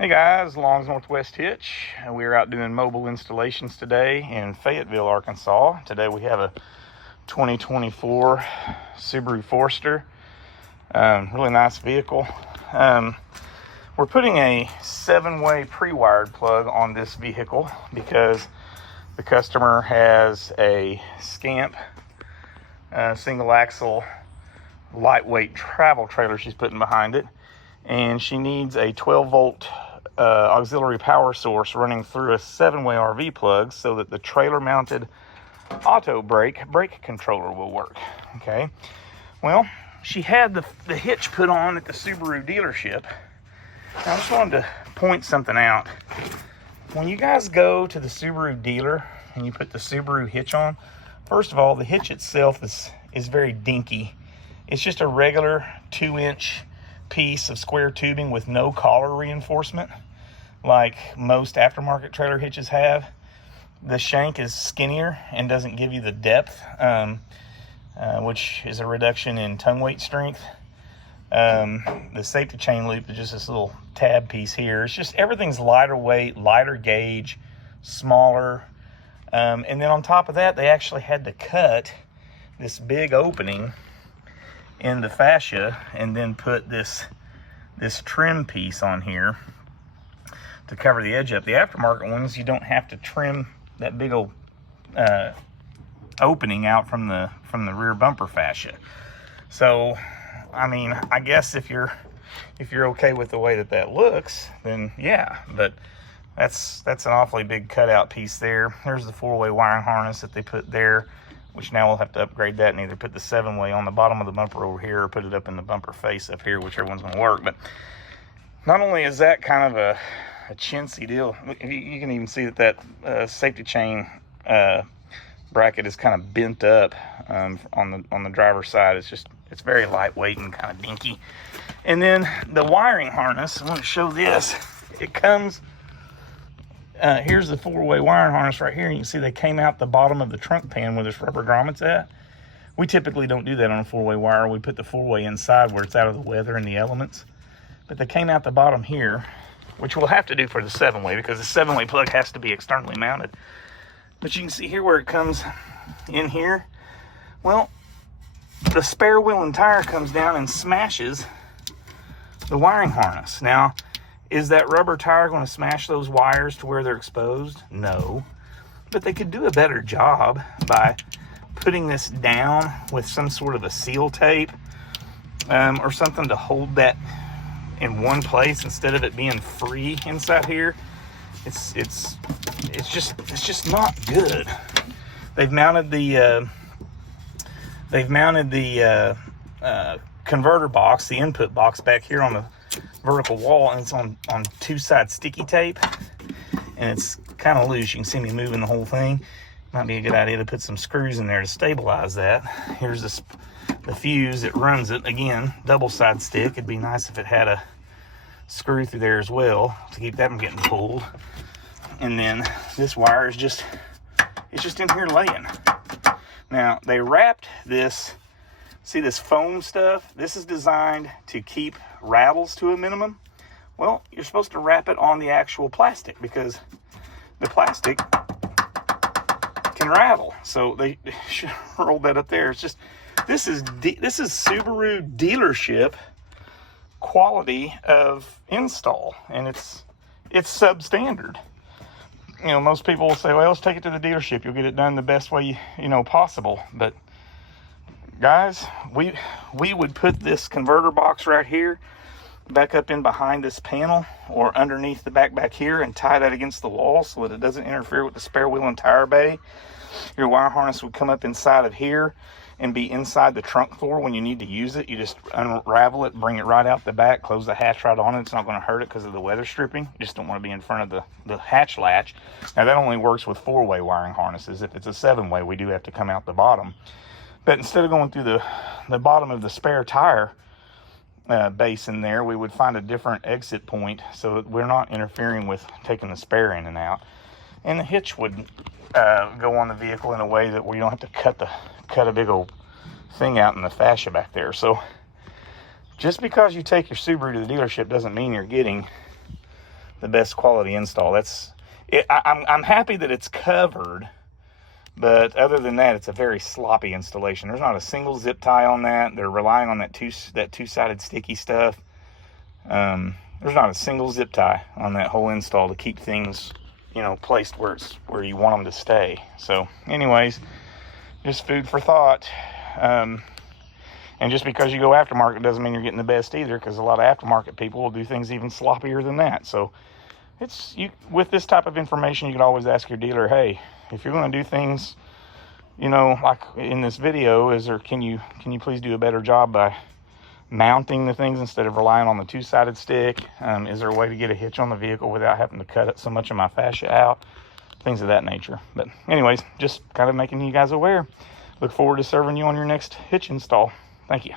Hey guys, Long's Northwest Hitch. We're out doing mobile installations today in Fayetteville, Arkansas. Today we have a 2024 Subaru Forester. Really nice vehicle. We're putting a 7-way pre-wired plug on this vehicle because the customer has a Scamp single axle lightweight travel trailer she's putting behind it, and she needs a 12-volt auxiliary power source running through a 7-way RV plug so that the trailer mounted auto brake controller will work. Okay, well, she had the hitch put on at the Subaru dealership. I just wanted to point something out. When you guys go to the Subaru dealer and you put the Subaru hitch on, first of all, the hitch itself is very dinky. It's just a regular 2-inch piece of square tubing with no collar reinforcement like most aftermarket trailer hitches have. The shank is skinnier and doesn't give you the depth, which is a reduction in tongue weight strength. The safety chain loop is just this little tab piece here. It's just everything's lighter weight, lighter gauge, smaller. And then on top of that, they actually had to cut this big opening in the fascia and then put this trim piece on here to cover the edge up. The aftermarket ones, you don't have to trim that big old opening out from the rear bumper fascia. So, I mean, I guess if you're okay with the way that looks, then yeah. But that's an awfully big cutout piece there. There's the 4-way wiring harness that they put there, which now we'll have to upgrade that and either put the 7-way on the bottom of the bumper over here or put it up in the bumper face up here, whichever one's going to work. But not only is that kind of a chintzy deal, you can even see that safety chain bracket is kind of bent up on the driver's side. It's very lightweight and kind of dinky. And then the wiring harness, I want to show this. It comes, here's the 4-way wiring harness right here. And you can see they came out the bottom of the trunk pan where this rubber grommets at. We typically don't do that on a 4-way wire. We put the 4-way inside where it's out of the weather and the elements. But they came out the bottom here, which we'll have to do for the 7-way because the 7-way plug has to be externally mounted. But you can see here where it comes in here. Well, the spare wheel and tire comes down and smashes the wiring harness. Now, is that rubber tire going to smash those wires to where they're exposed? No. But they could do a better job by putting this down with some sort of a seal tape or something to hold that in one place instead of it being free inside here. It's just not good. They've mounted the converter box, the input box back here on the vertical wall, and it's on 2-side sticky tape, and it's kind of loose. You can see me moving the whole thing. Might be a good idea to put some screws in there to stabilize that. Here's the fuse that runs it. Again, double-side stick. It'd be nice if it had a screw through there as well to keep that from getting pulled. And then this wire is just in here laying. Now, they wrapped this, see this foam stuff? This is designed to keep rattles to a minimum. Well, you're supposed to wrap it on the actual plastic because the plastic can rattle. So they should roll that up there. It's just, this is Subaru dealership quality of install, and it's substandard. You know, most people will say, well, let's take it to the dealership. You'll get it done the best way, possible. But guys, we would put this converter box right here back up in behind this panel or underneath the back here and tie that against the wall so that it doesn't interfere with the spare wheel and tire bay. Your wire harness would come up inside of here and be inside the trunk door. When you need to use it, you just unravel it, bring it right out the back, close the hatch right on it. It's not going to hurt it because of the weather stripping. You just don't want to be in front of the hatch latch. Now, that only works with 4-way wiring harnesses. If it's a 7-way, we do have to come out the bottom. But instead of going through the bottom of the spare tire base in there, we would find a different exit point so that we're not interfering with taking the spare in and out. And the hitch would go on the vehicle in a way that we don't have to cut a big old thing out in the fascia back there. So just because you take your Subaru to the dealership doesn't mean you're getting the best quality install. That's it. I'm happy that it's covered, but other than that, it's a very sloppy installation. There's not a single zip tie on that. They're relying on that two-sided sticky stuff. There's not a single zip tie on that whole install to keep things, you know, placed where you want them to stay. So anyways, just food for thought. And just because you go aftermarket doesn't mean you're getting the best either, because a lot of aftermarket people will do things even sloppier than that. So it's with this type of information, you can always ask your dealer, hey, if you're going to do things, you know, like in this video, can you please do a better job by mounting the things instead of relying on the two-sided stick? Is there a way to get a hitch on the vehicle without having to cut so much of my fascia out? Things of that nature. But anyways, just kind of making you guys aware. Look forward to serving you on your next hitch install. Thank you.